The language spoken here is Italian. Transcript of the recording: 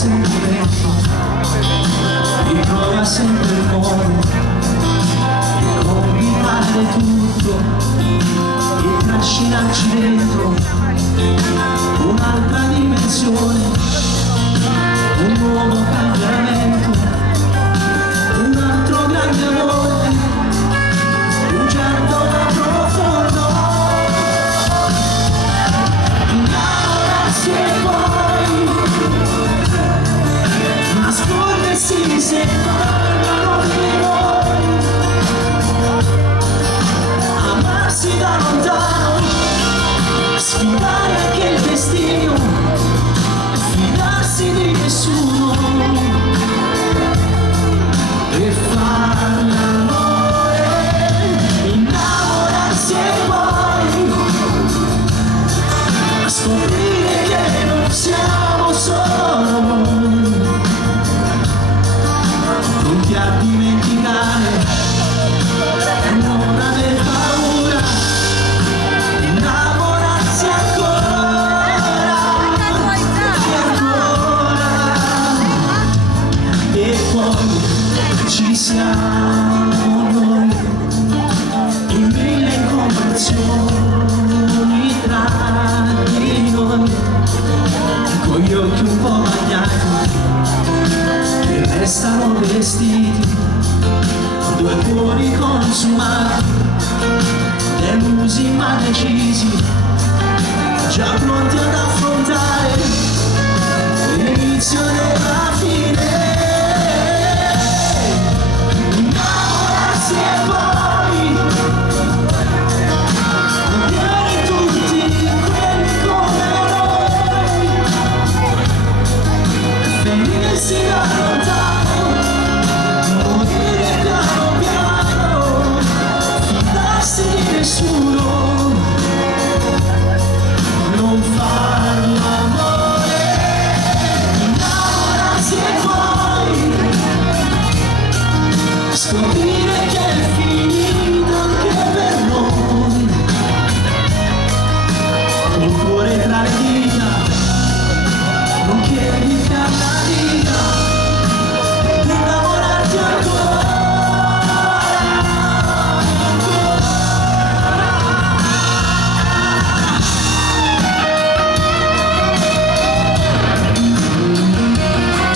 sentimento, ritrova sempre il modo di combinare tutto e trascinarci dentro un'altra dimensione, un nuovo cambiamento, un altro grande amore, un certo ma profondo. Innamorarsi e poi nascondersi se parlano di noi, amarsi da lontano, sfidare anche il destino, fidarsi di nessuno e fare l'amore, innamorarsi e poi scoprire che non siamo solo noi, pronti a dimenticare e non aver paura, innamorarsi ancora e ancora, e poi ci siamo noi in mille incomprensioni tra di noi, con gli occhi un po' bagnati che restano vestiti, due cuori consumati, delusi ma decisi, già